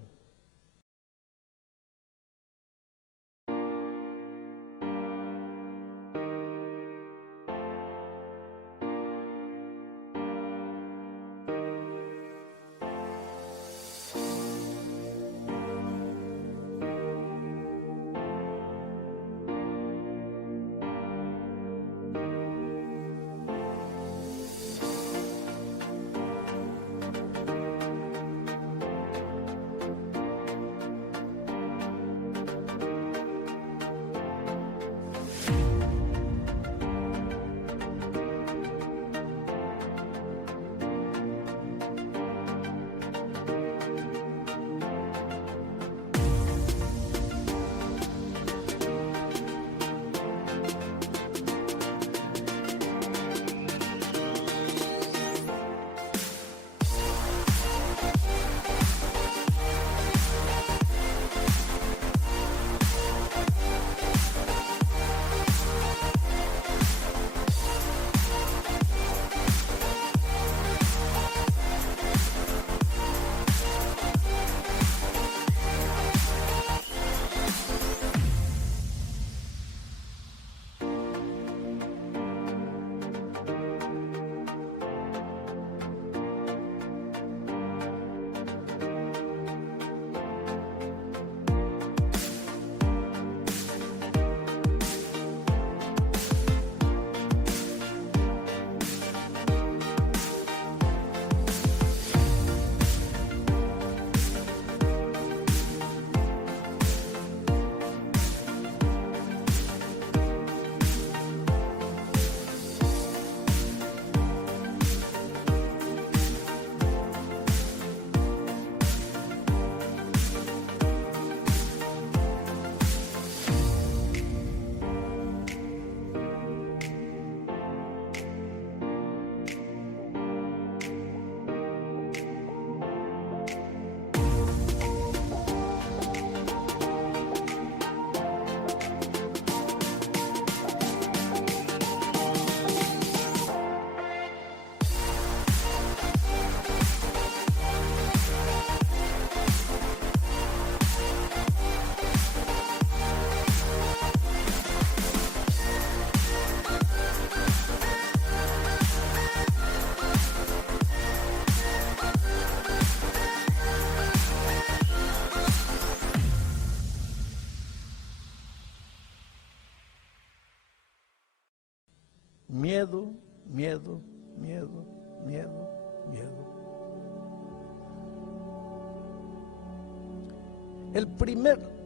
Miedo, miedo, miedo, miedo, miedo.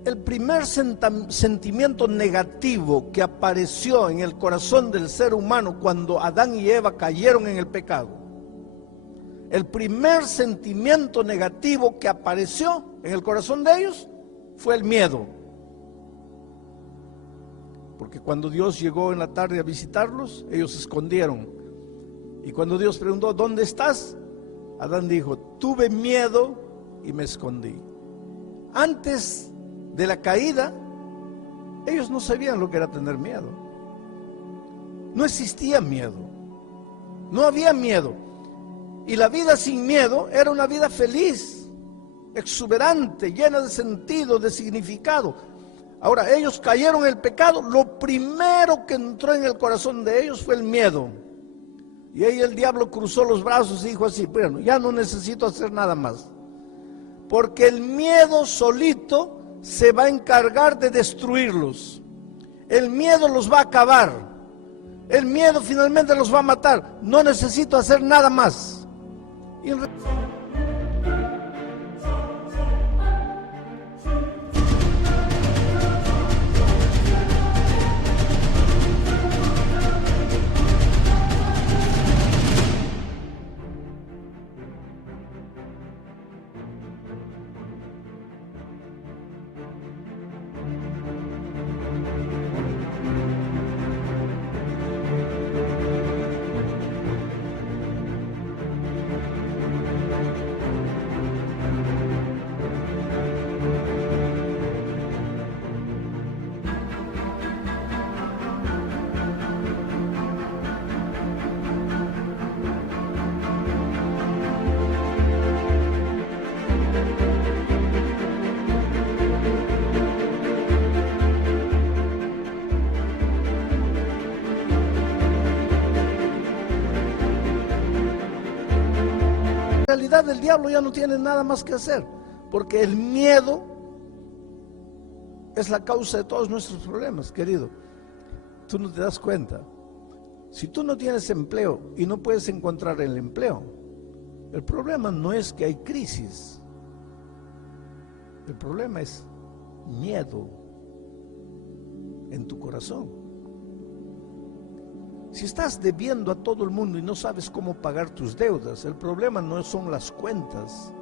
El primer sentimiento negativo que apareció en el corazón del ser humano cuando Adán y Eva cayeron en el pecado, el primer sentimiento negativo que apareció en el corazón de ellos fue el miedo. Porque cuando Dios llegó en la tarde a visitarlos, ellos se escondieron. Y cuando Dios preguntó, ¿dónde estás? Adán dijo, tuve miedo y me escondí. Antes de la caída, ellos no sabían lo que era tener miedo. No existía miedo. No había miedo. Y la vida sin miedo era una vida feliz, exuberante, llena de sentido, de significado. Ahora, ellos cayeron en el pecado. Lo primero que entró en el corazón de ellos fue el miedo. Y ahí el diablo cruzó los brazos y dijo así, bueno, ya no necesito hacer nada más. Porque el miedo solito se va a encargar de destruirlos. El miedo los va a acabar. El miedo finalmente los va a matar. No necesito hacer nada más. Y en realidad el diablo ya no tiene nada más que hacer, porque el miedo es la causa de todos nuestros problemas, querido. Tú no te das cuenta. Si tú no tienes empleo y no puedes encontrar el empleo, el problema no es que hay crisis. El problema es miedo en tu corazón. Si estás debiendo a todo el mundo y no sabes cómo pagar tus deudas, el problema no son las cuentas,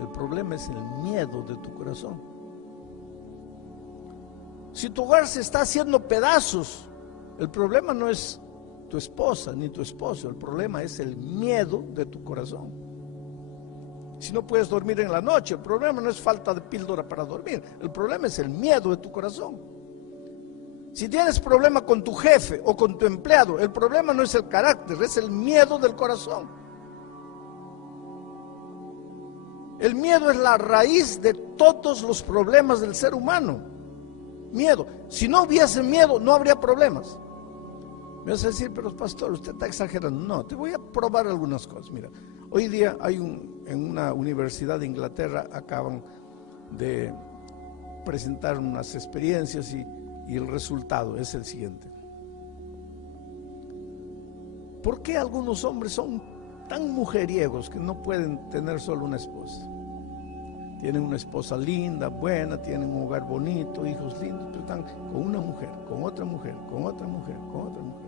el problema es el miedo de tu corazón. Si tu hogar se está haciendo pedazos, el problema no es tu esposa ni tu esposo, el problema es el miedo de tu corazón. Si no puedes dormir en la noche, el problema no es falta de píldora para dormir, el problema es el miedo de tu corazón. Si tienes problema con tu jefe o con tu empleado, el problema no es el carácter, es el miedo del corazón. El miedo es la raíz de todos los problemas del ser humano. Miedo. Si no hubiese miedo, no habría problemas. Me vas a decir, pero pastor, usted está exagerando. No, te voy a probar algunas cosas. Mira, hoy día hay en una universidad de Inglaterra, acaban de presentar unas experiencias y el resultado es el siguiente. ¿Por qué algunos hombres son tan mujeriegos que no pueden tener solo una esposa? Tienen una esposa linda, buena, tienen un hogar bonito, hijos lindos, pero están con una mujer, con otra mujer, con otra mujer, con otra mujer.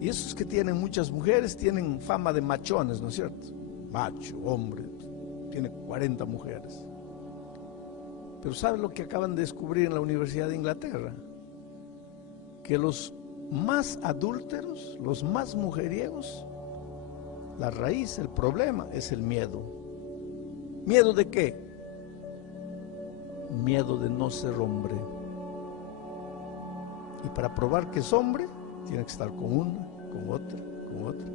Y esos que tienen muchas mujeres tienen fama de machones, ¿no es cierto? Macho, hombre, tiene 40 mujeres. Pero ¿saben lo que acaban de descubrir en la Universidad de Inglaterra? Que los más adúlteros, los más mujeriegos, la raíz, el problema es el miedo. ¿Miedo de qué? Miedo de no ser hombre. Y para probar que es hombre, tiene que estar con una, con otra, con otra,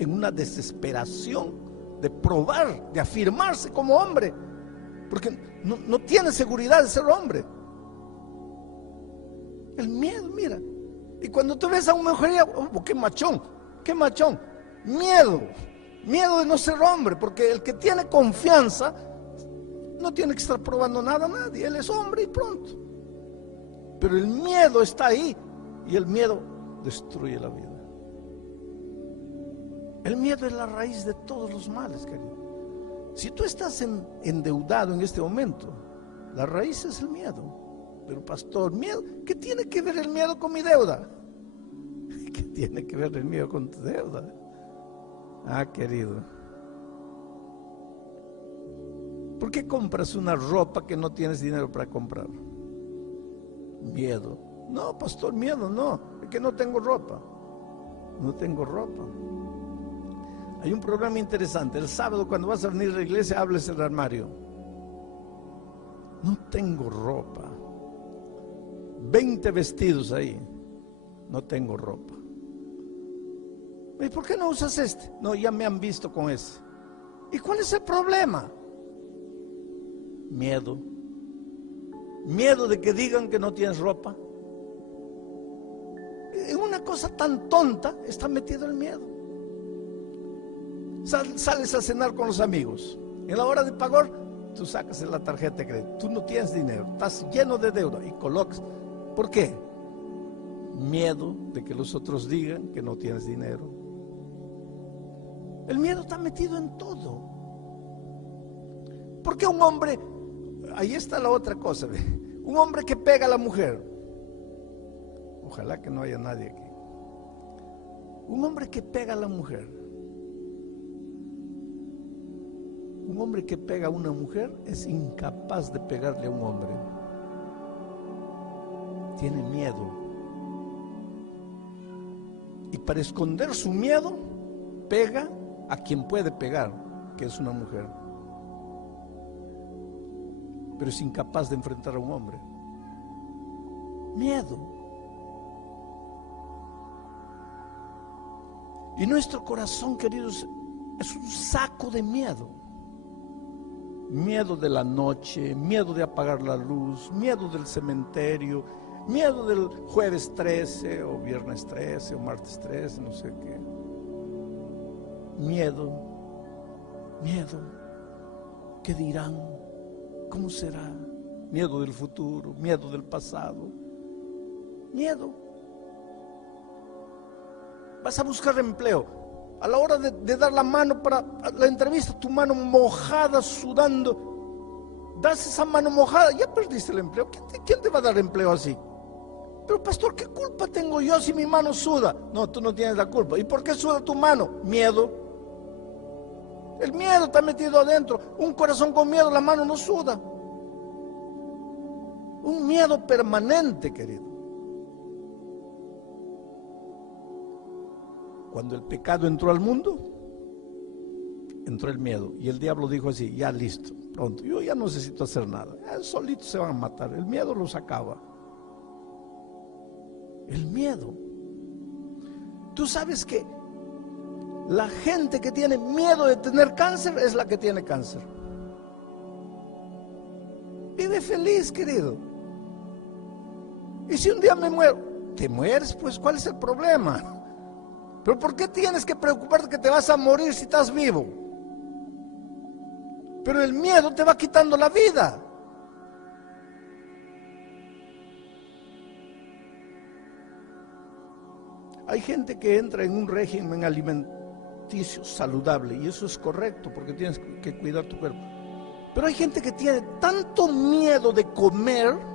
en una desesperación de probar, de afirmarse como hombre. Porque no tiene seguridad de ser hombre. El miedo, mira. Y cuando tú ves a una mujer, oh, qué machón, qué machón. Miedo de no ser hombre, porque el que tiene confianza no tiene que estar probando nada a nadie. Él es hombre y pronto. Pero el miedo está ahí y el miedo destruye la vida. El miedo es la raíz de todos los males, querido. Si tú estás endeudado en este momento, la raíz es el miedo. Pero pastor, miedo, ¿qué tiene que ver el miedo con mi deuda? ¿Qué tiene que ver el miedo con tu deuda? Querido, ¿por qué compras una ropa que no tienes dinero para comprar? Miedo. No, pastor, miedo no, es que no tengo ropa. No tengo ropa. Hay un programa interesante. El sábado cuando vas a venir a la iglesia, hables el armario. No tengo ropa. 20 vestidos ahí. No tengo ropa. ¿Y por qué no usas este? No, ya me han visto con ese. ¿Y cuál es el problema? Miedo. Miedo de que digan que no tienes ropa. En una cosa tan tonta está metido el miedo. Sales a cenar con los amigos. En la hora de pagar, tú sacas la tarjeta de crédito. Tú no tienes dinero, estás lleno de deuda y colocas. ¿Por qué? Miedo de que los otros digan que no tienes dinero. El miedo está metido en todo. ¿Por qué un hombre? Ahí está la otra cosa. Un hombre que pega a la mujer. Ojalá que no haya nadie aquí. Un hombre que pega a la mujer. Un hombre que pega a una mujer es incapaz de pegarle a un hombre. Tiene miedo. Y para esconder su miedo, pega a quien puede pegar, que es una mujer. Pero es incapaz de enfrentar a un hombre. Miedo. Y nuestro corazón, queridos, es un saco de miedo. Miedo de la noche, miedo de apagar la luz, miedo del cementerio, miedo del jueves 13 o viernes 13 o martes 13, no sé qué. Miedo, miedo. ¿Qué dirán? ¿Cómo será? Miedo del futuro, miedo del pasado. Miedo. Vas a buscar empleo. A la hora de dar la mano para la entrevista, tu mano mojada, sudando, das esa mano mojada, ya perdiste el empleo. ¿Quién te va a dar empleo así? Pero pastor, ¿qué culpa tengo yo si mi mano suda? No, tú no tienes la culpa. ¿Y por qué suda tu mano? Miedo. El miedo está metido adentro. Un corazón con miedo, la mano no suda. Un miedo permanente, querido. Cuando el pecado entró al mundo, entró el miedo. Y el diablo dijo así: ya listo, pronto, yo ya no necesito hacer nada. Solitos se van a matar, el miedo los acaba. El miedo. Tú sabes que la gente que tiene miedo de tener cáncer es la que tiene cáncer. Vive feliz, querido. Y si un día me muero, te mueres, pues ¿cuál es el problema? Pero ¿por qué tienes que preocuparte que te vas a morir si estás vivo? Pero el miedo te va quitando la vida. Hay gente que entra en un régimen alimenticio saludable y eso es correcto porque tienes que cuidar tu cuerpo. Pero hay gente que tiene tanto miedo de comer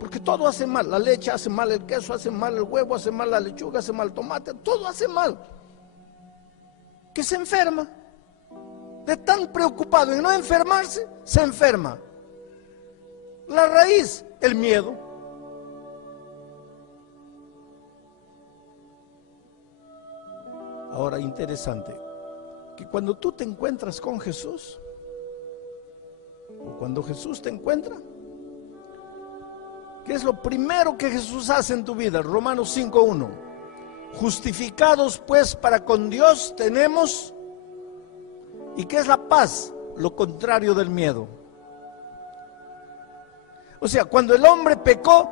porque todo hace mal. La leche hace mal, el queso hace mal, el huevo hace mal, la lechuga hace mal, el tomate, todo hace mal, que se enferma. De tan preocupado en no enfermarse, se enferma. La raíz, el miedo. Ahora, interesante, que cuando tú te encuentras con Jesús, o cuando Jesús te encuentra, ¿qué es lo primero que Jesús hace en tu vida? Romanos 5:1. Justificados pues para con Dios tenemos, ¿y qué es la paz? Lo contrario del miedo. O sea, cuando el hombre pecó,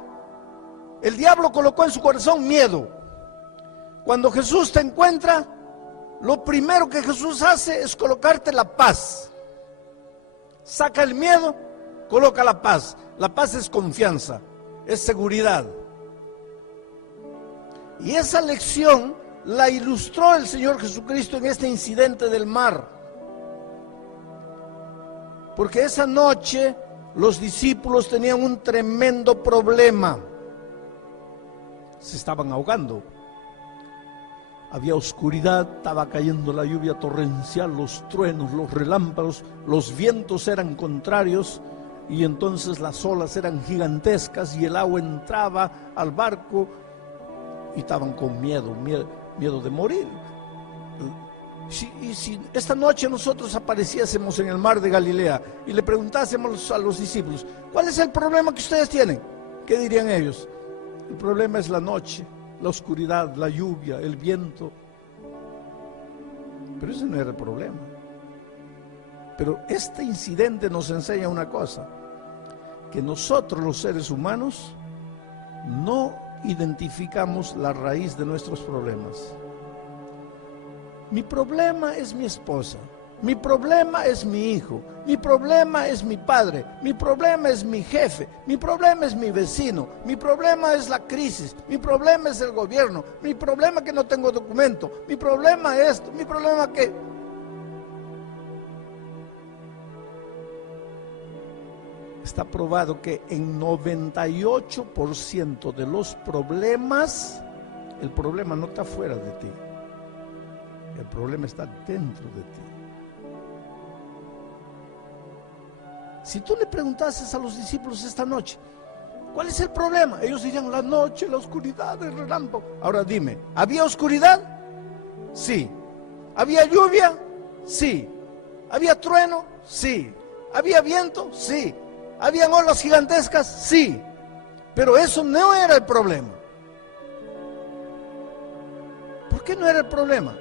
el diablo colocó en su corazón miedo. Cuando Jesús te encuentra, lo primero que Jesús hace es colocarte la paz. Saca el miedo, coloca la paz. La paz es confianza, es seguridad. Y esa lección la ilustró el Señor Jesucristo en este incidente del mar. Porque esa noche los discípulos tenían un tremendo problema. Se estaban ahogando. había oscuridad, estaba cayendo la lluvia torrencial, los truenos, los relámpagos, los vientos eran contrarios y entonces las olas eran gigantescas y el agua entraba al barco y estaban con miedo de morir. Si esta noche nosotros apareciésemos en el mar de Galilea y le preguntásemos a los discípulos, ¿cuál es el problema que ustedes tienen? ¿Qué dirían ellos? El problema es la noche, la oscuridad, la lluvia, el viento. Pero ese no era el problema. Pero este incidente nos enseña una cosa, que nosotros los seres humanos no identificamos la raíz de nuestros problemas. Mi problema es mi esposa, mi problema es mi hijo, mi problema es mi padre, mi problema es mi jefe, mi problema es mi vecino, mi problema es la crisis, mi problema es el gobierno, mi problema es que no tengo documento, mi problema es esto, mi problema que... Está probado que en 98% de los problemas, el problema no está fuera de ti. El problema está dentro de ti. Si tú le preguntases a los discípulos esta noche, ¿cuál es el problema? Ellos dirían, la noche, la oscuridad, el relámpago. Ahora dime, ¿había oscuridad? Sí. ¿Había lluvia? Sí. ¿Había trueno? Sí. ¿Había viento? Sí. ¿Habían olas gigantescas? Sí. Pero eso no era el problema. ¿Por qué no era el problema?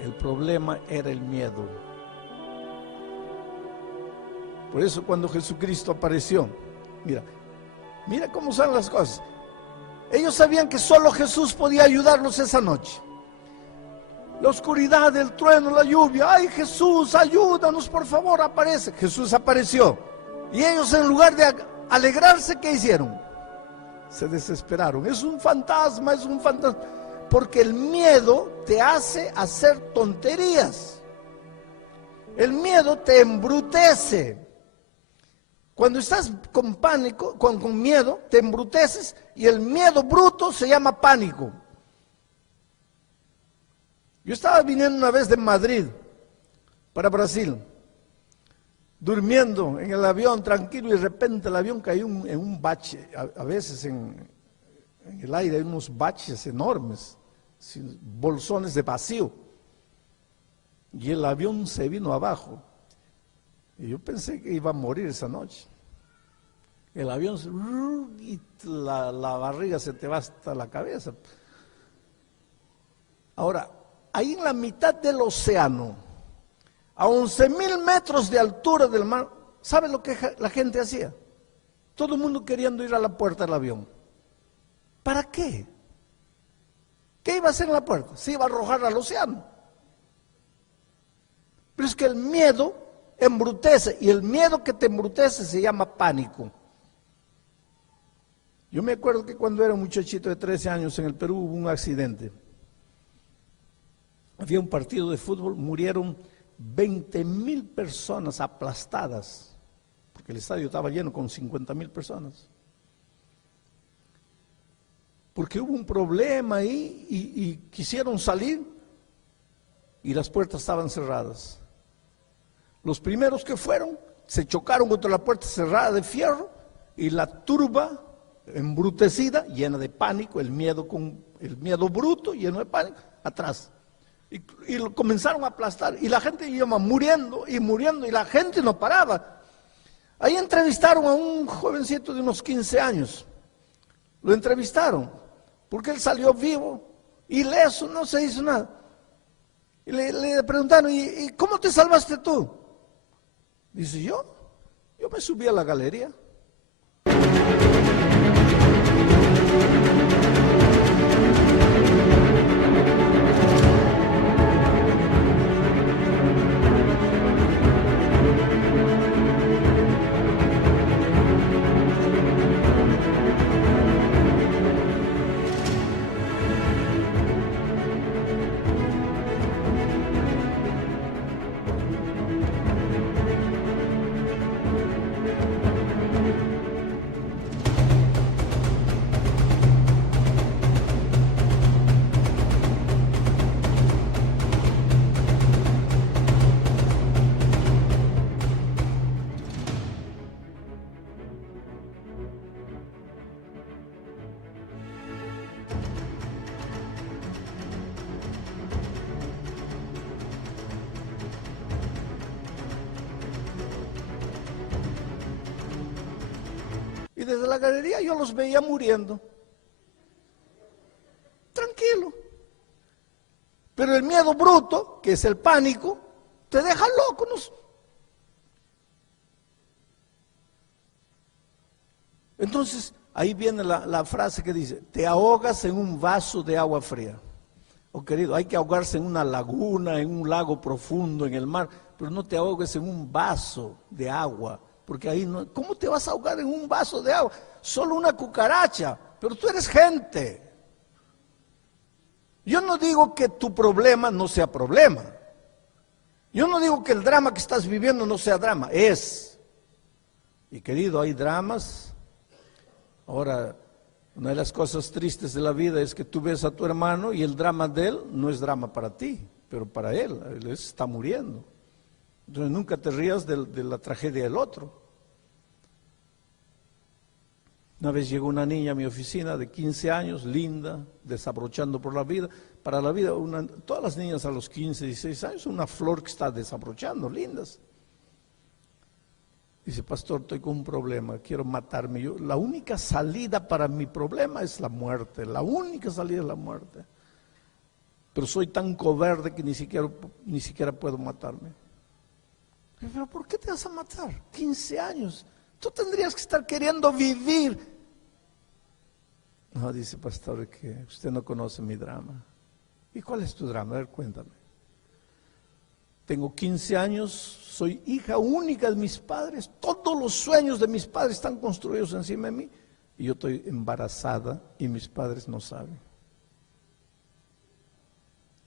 El problema era el miedo. Por eso cuando Jesucristo apareció, mira cómo son las cosas. Ellos sabían que solo Jesús podía ayudarlos esa noche. La oscuridad, el trueno, la lluvia. ¡Ay, Jesús, ayúdanos, por favor, aparece! Jesús apareció. Y ellos, en lugar de alegrarse, ¿qué hicieron? Se desesperaron. Es un fantasma, es un fantasma. Porque el miedo te hace hacer tonterías. El miedo te embrutece. Cuando estás con pánico, con miedo, te embruteces y el miedo bruto se llama pánico. Yo estaba viniendo una vez de Madrid para Brasil, durmiendo en el avión tranquilo y de repente el avión cayó en un bache. A veces en el aire hay unos baches enormes, bolsones de vacío. Y el avión se vino abajo. Y yo pensé que iba a morir esa noche. El avión, y la barriga se te va hasta la cabeza. Ahora, ahí en la mitad del océano, a 11,000 metros de altura del mar, ¿sabe lo que la gente hacía? Todo el mundo queriendo ir a la puerta del avión. ¿Para qué? ¿Qué iba a hacer en la puerta? Se iba a arrojar al océano. Pero es que el miedo embrutece, y el miedo que te embrutece se llama pánico. Yo me acuerdo que cuando era un muchachito de 13 años en el Perú hubo un accidente. Había un partido de fútbol, murieron 20,000 personas aplastadas, porque el estadio estaba lleno con 50,000 personas. Porque hubo un problema ahí y quisieron salir y las puertas estaban cerradas. Los primeros que fueron se chocaron contra la puerta cerrada de fierro y la turba embrutecida, llena de pánico, el miedo bruto, lleno de pánico, atrás. Y lo comenzaron a aplastar y la gente iba muriendo y la gente no paraba. Ahí entrevistaron a un jovencito de unos 15 años. Lo entrevistaron porque él salió vivo, ileso, no se hizo nada. Y le preguntaron, ¿y cómo te salvaste tú? Dice, yo me subí a la galería. desde la galería yo los veía muriendo. Tranquilo. Pero el miedo bruto, que es el pánico, te deja loco, ¿no? Entonces, ahí viene la frase que dice, te ahogas en un vaso de agua fría. Oh, querido, hay que ahogarse en una laguna, en un lago profundo, en el mar, pero no te ahogues en un vaso de agua, porque ahí no, ¿cómo te vas a ahogar en un vaso de agua? Solo una cucaracha, pero tú eres gente. Yo no digo que tu problema no sea problema. Yo no digo que el drama que estás viviendo no sea drama, es. Y querido, hay dramas. Ahora, una de las cosas tristes de la vida es que tú ves a tu hermano y el drama de él no es drama para ti, pero para él está muriendo. Entonces nunca te rías de la tragedia del otro. Una vez llegó una niña a mi oficina de 15 años, linda, desabrochando por la vida. Para la vida, todas las niñas a los 15, 16 años son una flor que está desabrochando, lindas. Dice, pastor, estoy con un problema, quiero matarme. La única salida para mi problema es la muerte, la única salida es la muerte. Pero soy tan cobarde que ni siquiera puedo matarme. Pero ¿por qué te vas a matar? 15 años. Tú tendrías que estar queriendo vivir. No, dice, pastor, que usted no conoce mi drama. ¿Y cuál es tu drama? A ver, cuéntame. Tengo 15 años, soy hija única de mis padres, todos los sueños de mis padres están construidos encima de mí y yo estoy embarazada y mis padres no saben.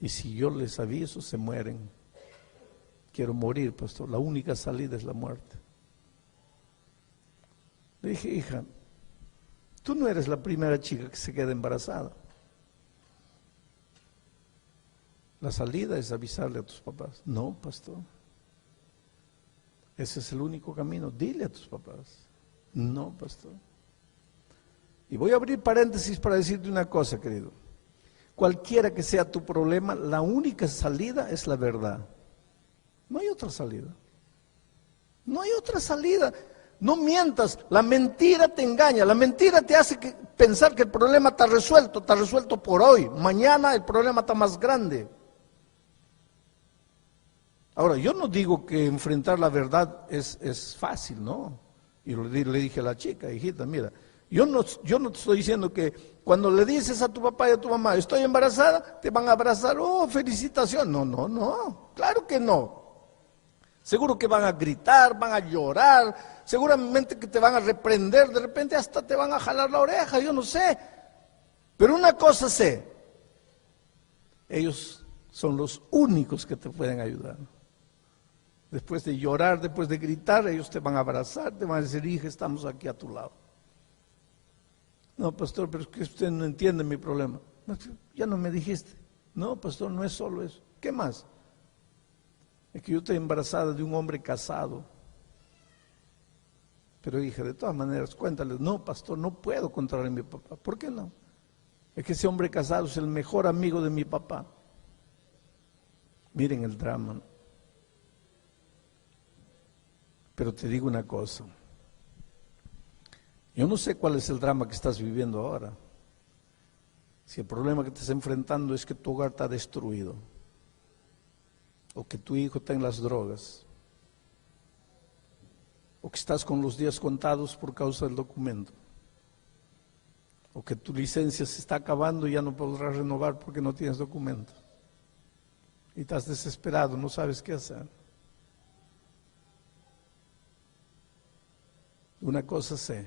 Y si yo les aviso, se mueren. Quiero morir, pastor, la única salida es la muerte. Le dije, hija, tú no eres la primera chica que se queda embarazada. La salida es avisarle a tus papás. No, pastor. Ese es el único camino. Dile a tus papás. No, pastor. Y voy a abrir paréntesis para decirte una cosa, querido. Cualquiera que sea tu problema, la única salida es la verdad. No hay otra salida. No hay otra salida. No mientas. La mentira te engaña. La mentira te hace pensar que el problema está resuelto por hoy. Mañana el problema está más grande. Ahora, yo no digo que enfrentar la verdad es fácil, ¿no? Y le dije a la chica, hijita, mira, yo no te estoy diciendo que cuando le dices a tu papá y a tu mamá, estoy embarazada, te van a abrazar, oh, felicitación. No, claro que no. Seguro que van a gritar, van a llorar, seguramente que te van a reprender, de repente hasta te van a jalar la oreja, yo no sé. Pero una cosa sé, ellos son los únicos que te pueden ayudar. Después de llorar, después de gritar, ellos te van a abrazar, te van a decir, hija, estamos aquí a tu lado. No, pastor, pero es que usted no entiende mi problema. Ya no me dijiste. No, pastor, no es solo eso. ¿Qué más? Es que yo estoy embarazada de un hombre casado. Pero hija, de todas maneras, cuéntale, no, pastor, no puedo controlar a mi papá. ¿Por qué no? Es que ese hombre casado es el mejor amigo de mi papá. Miren el drama. Pero te digo una cosa, yo no sé cuál es el drama que estás viviendo ahora. Si el problema que te estás enfrentando es que tu hogar está destruido, o que tu hijo está en las drogas, o que estás con los días contados por causa del documento, o que tu licencia se está acabando y ya no podrás renovar porque no tienes documento, y estás desesperado, no sabes qué hacer. Una cosa sé,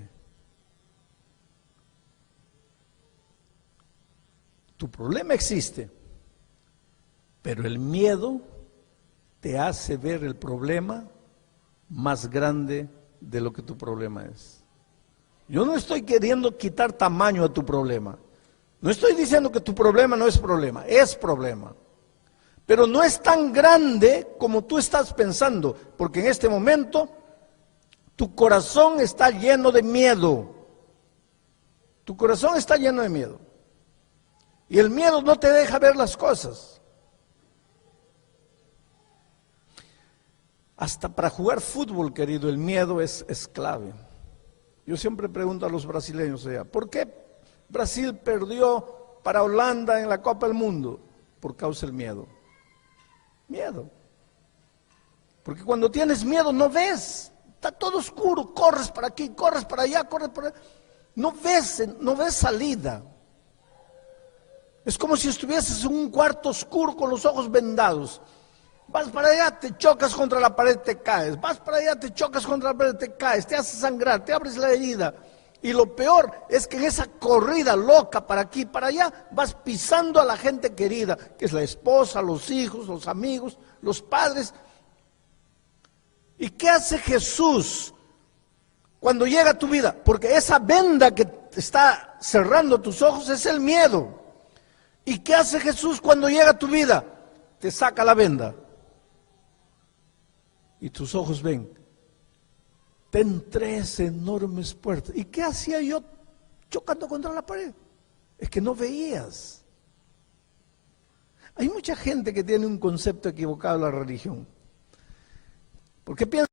tu problema existe, pero el miedo te hace ver el problema más grande de lo que tu problema es. Yo no estoy queriendo quitar tamaño a tu problema, no estoy diciendo que tu problema no es problema, es problema, pero no es tan grande como tú estás pensando, porque en este momento tu corazón está lleno de miedo. Tu corazón está lleno de miedo. Y el miedo no te deja ver las cosas. Hasta para jugar fútbol, querido, el miedo es clave. Yo siempre pregunto a los brasileños, ¿por qué Brasil perdió para Holanda en la Copa del Mundo? Por causa del miedo. Miedo. Porque cuando tienes miedo no ves, está todo oscuro, corres para aquí, corres para allá, corres para allá. No ves salida. Es como si estuvieses en un cuarto oscuro con los ojos vendados. Vas para allá, te chocas contra la pared, te caes. Vas para allá, te chocas contra la pared, te caes. Te haces sangrar, te abres la herida. Y lo peor es que en esa corrida loca para aquí, para allá, vas pisando a la gente querida, que es la esposa, los hijos, los amigos, los padres. ¿Y qué hace Jesús cuando llega a tu vida? Porque esa venda que está cerrando tus ojos es el miedo. ¿Y qué hace Jesús cuando llega a tu vida? Te saca la venda. Y tus ojos ven. Ten 3 enormes puertas. ¿Y qué hacía yo chocando contra la pared? Es que no veías. Hay mucha gente que tiene un concepto equivocado de la religión. Porque piensa